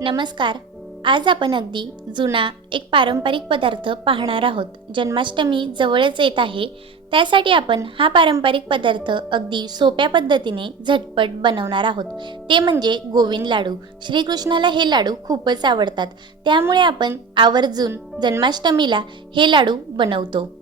नमस्कार. आज आपण अगदी जुना एक पारंपरिक पदार्थ पाहणार आहोत. जन्माष्टमी जवळच येत आहे. त्यासाठी आपण हा पारंपरिक पदार्थ अगदी सोप्या पद्धतीने झटपट बनवणार आहोत. ते म्हणजे गोविंद लाडू. श्रीकृष्णाला हे लाडू खूपच आवडतात. त्यामुळे आपण आवर्जून जन्माष्टमीला हे लाडू बनवतो.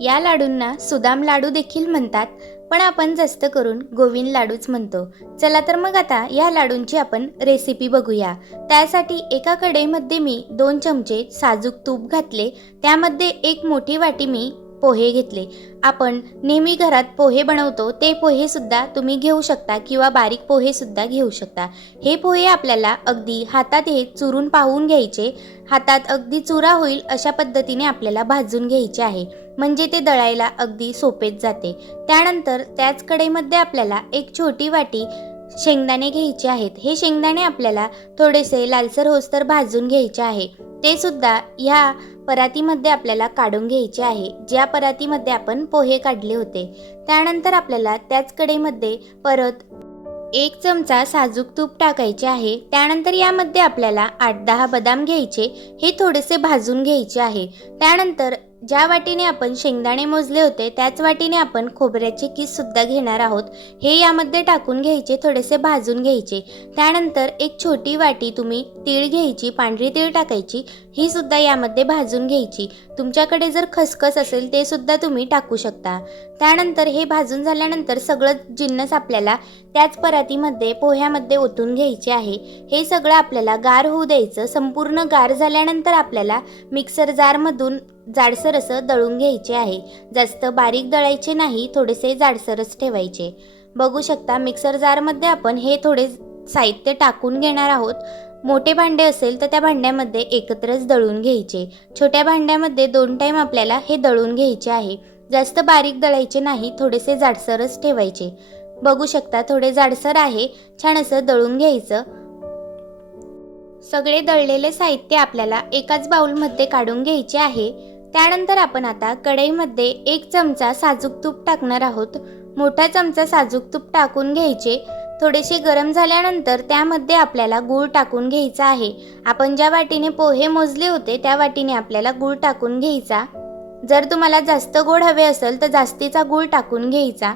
या लाडूंना सुदाम लाडू देखील म्हणतात. पण आपण जास्त करून गोविंद लाडूच म्हणतो. चला तर मग आता या लाडूंची आपण रेसिपी बघूया. त्यासाठी एका कढईमध्ये मी दोन चमचे साजूक तूप घातले. त्यामध्ये एक मोठी वाटी मी पोहे घेतले. आपण नेहमी घरात पोहे बनवतो ते पोहेसुद्धा तुम्ही घेऊ शकता किंवा बारीक पोहेसुद्धा घेऊ शकता. हे पोहे आपल्याला अगदी हातात हे चुरून पाहून घ्यायचे. हातात अगदी चुरा होईल अशा पद्धतीने आपल्याला भाजून घ्यायचे आहे. म्हणजे ते दळायला अगदी सोपेच जाते. त्यानंतर त्याच कडेमध्ये आपल्याला एक छोटी वाटी शेंगदाणे घ्यायचे आहेत. हे शेंगदाणे आपल्याला थोडेसे लालसर होस्तर भाजून घ्यायचे आहे. ते सुद्धा ह्या परातीमध्ये आपल्याला काढून घ्यायचे आहे. ज्या परातीमध्ये आपण पोहे काढले होते त्यानंतर आपल्याला त्याच कडेमध्ये परत एक चमचा साजूक तूप टाकायचे आहे. त्यानंतर यामध्ये आपल्याला आठ दहा बदाम घ्यायचे. हे थोडेसे भाजून घ्यायचे आहे. त्यानंतर ज्या वाटीने आपण शेंगदाणे मोजले होते त्याच वाटीने आपण खोबऱ्याचे किससुद्धा घेणार आहोत. हे यामध्ये टाकून घ्यायचे थोडेसे भाजून घ्यायचे. त्यानंतर एक छोटी वाटी तुम्ही तीळ घ्यायची पांढरी तीळ टाकायची ही सुद्धा यामध्ये भाजून घ्यायची. तुमच्याकडे जर खसखस असेल ते सुद्धा तुम्ही टाकू शकता. त्यानंतर हे भाजून झाल्यानंतर सगळं जिन्नस आपल्याला त्याच परातीमध्ये पोह्यामध्ये ओतून घ्यायचे आहे. हे सगळं आपल्याला गार होऊ द्यायचं. संपूर्ण गार झाल्यानंतर आपल्याला मिक्सर जारमधून जाडसर असं दळून घ्यायचे आहे. जास्त बारीक दळायचे नाही थोडेसे जाडसरच ठेवायचे. बघू शकता मिक्सर जारमध्ये आपण हे थोडे साहित्य टाकून घेणार आहोत. मोठे भांडे असेल तर त्या भांड्यामध्ये एकत्रच दळून घ्यायचे. छोट्या भांड्यामध्ये दोन टाईम आपल्याला हे दळून घ्यायचे आहे. जास्त बारीक दळायचे नाही थोडेसे जाडसरच ठेवायचे. बघू शकता थोडे जाडसर आहे. छान असं दळून घ्यायचं. सगळे दळलेले साहित्य आपल्याला एकाच बाऊलमध्ये काढून घ्यायचे आहे. त्यानंतर आपण आता कढईमध्ये एक चमचा साजूक तूप टाकणार आहोत. मोठा चमचा साजूक तूप टाकून घ्यायचे. थोडेसे गरम झाल्यानंतर त्यामध्ये आपल्याला गूळ टाकून घ्यायचा आहे. आपण ज्या वाटीने पोहे मोजले होते त्या वाटीने आपल्याला गूळ टाकून घ्यायचा. जर तुम्हाला जास्त गोड हवे असेल तर जास्तीचा गूळ टाकून घ्यायचा.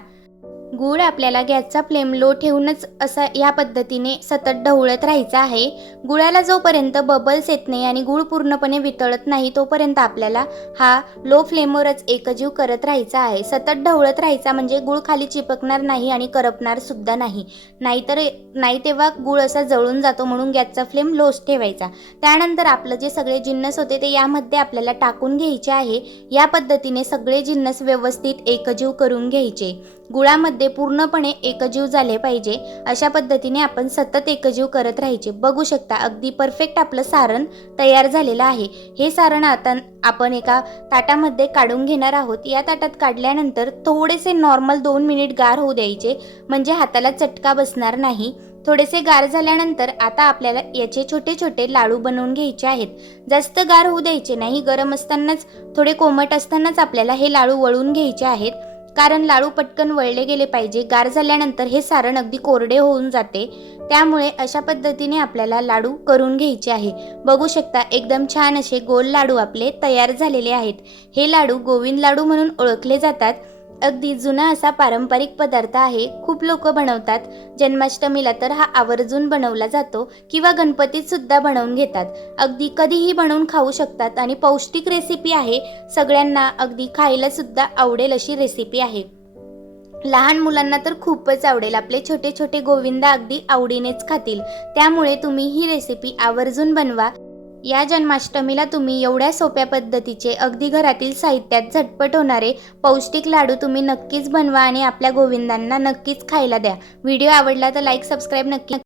गूळ आपल्याला गॅसचा फ्लेम लो ठेवूनच असा या पद्धतीने सतत ढवळत राहायचा आहे. गुळाला जोपर्यंत बबल्स येत नाही आणि गूळ पूर्णपणे वितळत नाही तोपर्यंत आपल्याला हा लो फ्लेमवरच एकजीव करत राहायचा आहे. सतत ढवळत राहायचा म्हणजे गूळ खाली चिपकणार नाही आणि करपणार सुद्धा नाही. नाहीतर नाही तेव्हा गूळ असा जळून जातो म्हणून गॅसचा फ्लेम लोच ठेवायचा. त्यानंतर आपलं जे सगळे जिन्नस होते ते यामध्ये आपल्याला टाकून घ्यायचे आहे. या पद्धतीने सगळे जिन्नस व्यवस्थित एकजीव करून घ्यायचे. गुळामध्ये पूर्णपणे एकजीव झाले पाहिजे. अशा पद्धतीने आपण सतत एकजीव करत राहायचे. बघू शकता अगदी परफेक्ट आपलं सारण तयार झालेलं आहे. हे सारण आता आपण एका ताटामध्ये काढून घेणार आहोत. या ताटात काढल्यानंतर थोडेसे नॉर्मल दोन मिनिट गार होऊ द्यायचे. म्हणजे हाताला चटका बसणार नाही. थोडेसे गार झाल्यानंतर आता आपल्याला याचे छोटे छोटे लाडू बनवून घ्यायचे आहेत. जास्त गार होऊ द्यायचे नाही. गरम असतानाच थोडे कोमट असतानाच आपल्याला हे लाडू वळून घ्यायचे आहेत. कारण लाडू पटकन वळले गेले पाहिजे. गार झाल्यानंतर हे सारण अगदी कोरडे होऊन जाते. त्यामुळे अशा पद्धतीने आपल्याला लाडू करून घ्यायचे आहे. बघू शकता एकदम छान असे गोल लाडू आपले तयार झालेले आहेत. हे लाडू गोविंद लाडू म्हणून ओळखले जातात. अगदी जुना असा पारंपरिक पदार्थ आहे. खूप लोक बनवतात. जन्माष्टमीला तर हा आवर्जून बनवला जातो किंवा गणपतीत सुद्धा बनवून घेतात. अगदी कधीही बनवून खाऊ शकतात आणि पौष्टिक रेसिपी आहे. सगळ्यांना अगदी खायला सुद्धा आवडेल अशी रेसिपी आहे. लहान मुलांना तर खूपच आवडेल. आपले छोटे छोटे गोविंदा अगदी आवडीनेच खातील. त्यामुळे तुम्ही ही रेसिपी आवर्जून बनवा. या जन्माष्टमीला तुम्ही एवढ्या सोप्या पद्धतीचे अगदी घरातील साहित्यात झटपट होणारे पौष्टिक लाडू तुम्ही नक्कीच बनवा आणि आपल्या गोविंदांना नक्कीच खायला द्या. व्हिडिओ आवडला तर लाईक सबस्क्राईब नक्की